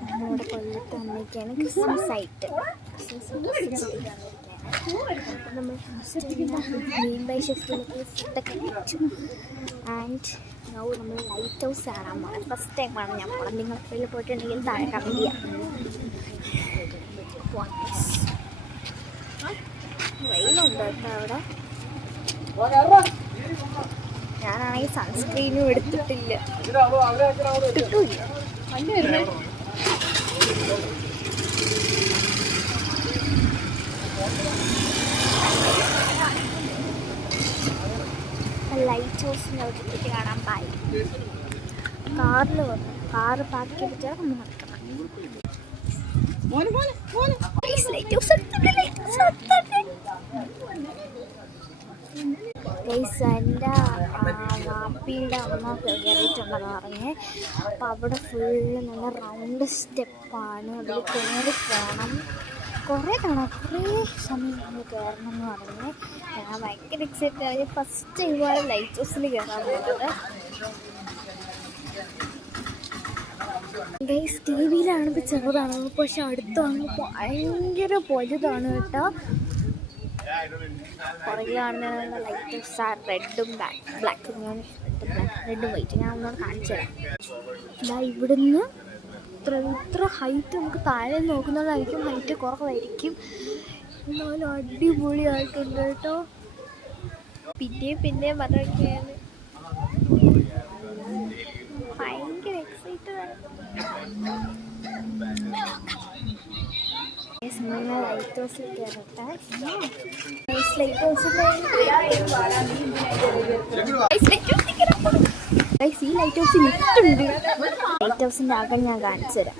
നമ്മളിവിടെ കൊല്ലത്ത് വന്നിരിക്കുകയാണ് ക്രിസ്മസ് ആയിട്ട്. നമ്മൾ മീൻ ബൈ ഷെഫിലൊക്കെ ഫുഡൊക്കെ കഴിച്ചു. ആൻഡ് നമ്മൾ ലൈറ്റ് ഹൗസ് കാണാൻ പോകണം. ഫസ്റ്റ് ടൈമാണ് ഞാൻ പോകണം. നിങ്ങൾ എപ്പോഴും പോയിട്ടുണ്ടെങ്കിൽ താഴെ കമൻറ്റ് ചെയ്യാം. വെയിലുണ്ട് കേട്ടോ അവിടെ. ഞാനാണെങ്കിൽ സൺസ്ക്രീനും എടുത്തിട്ടില്ല. ലൈറ്റ് ഹൗസിൻ്റെ അടുത്തേക്ക് കാണാൻ പായി. കാറിൽ വന്നു. കാറ് പാർക്ക് ചെയ്തിട്ടാണ് നമ്മൾ നടക്കണം. ലൈറ്റ് ഹൗസ് എൻ്റെ വാപ്പിയുടെ അമ്മ കയറിയിട്ടുണ്ടെന്ന് പറഞ്ഞേ. അപ്പം അവിടെ ഫുള്ള് നല്ല റൗണ്ട് സ്റ്റെപ്പാണ്. അതിൽ കയറി പോകണം. കുറേ കാണാം. കുറേ സമയം നമ്മൾ കയറണം എന്ന് പറഞ്ഞ് ഞാൻ ഭയങ്കര എക്സൈറ്റഡ് ആയി. ഫസ്റ്റ് ടൈമാണ് ലൈറ്റ് ഹൗസിൽ കയറാൻ പോകുന്നത്. ഗൈസ് ടി വിയിലാണിപ്പോൾ ചെറുതാണ്, പക്ഷെ അടുത്താണെങ്കിൽ ഭയങ്കര വലുതാണ് കേട്ടോ. പുറകിൽ കാണുന്ന ലൈറ്റ് ഹൗസ് ആ റെഡും ബ്ലാക്കും. റെഡും വൈറ്റ് ഞാൻ ഒന്നോട് കാണിച്ചു തരാം. ഇതാ ഇവിടുന്ന് ഇത്ര ഹൈറ്റ് നമുക്ക് താഴെ നോക്കുന്നതായിരിക്കും ഹൈറ്റ് കുറവായിരിക്കും. എന്നാലും അടിപൊളിയായിട്ടുണ്ട് കേട്ടോ. പിന്നെയും പറഞ്ഞൊക്കെയാണ് ഭയങ്കര എക്സൈറ്റഡ് ആണ്. ലൈറ്റ് ഹൗസിൽ കയറട്ടെ. ലൈറ്റ് ഹൗസിൽ ഈ ലൈറ്റ് ഹൗസിൽ ലിഫ്റ്റ് ഉണ്ട്. ലൈറ്റ് ഹൗസിൻ്റെ അകം ഞാൻ കാണിച്ചു തരാം.